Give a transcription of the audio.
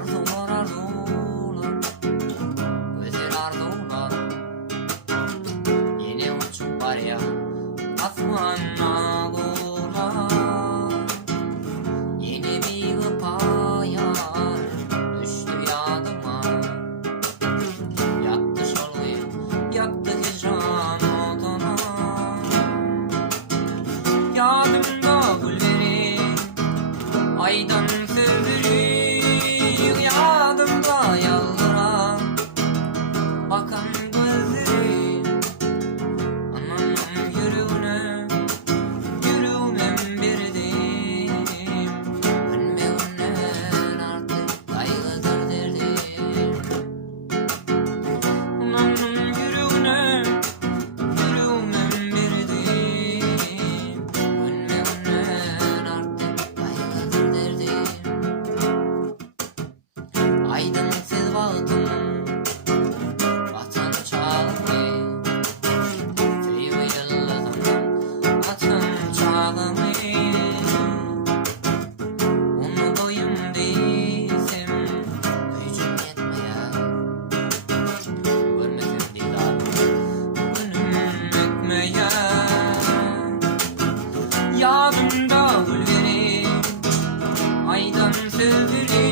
Arzuwlar, arzuwlar, güzel arzuwlar. Yine uçup var ya asmana doğular. Yeni bir hayal düştü yadıma. Yaktı şalıyı, yaktı hicran odana. Yadımda gülleri aydan süzülür. Yadımda yaldıran bakan gözleri. Anamın yüreğine yüreğim birdim. Önme önnen artık kaygıdır derdim. Anamın yüreğine yüreğim birdim. Önme önnen artık kaygıdır derdim. Aydınlıksız bağıtım vatan çağımı. Tüyü yıldızımdan vatan çağımı. Unutayım değilsem gücüm yetmeye. Görmesin didarım günüm ötmeye. Yadımda gülleri aydan süzülür.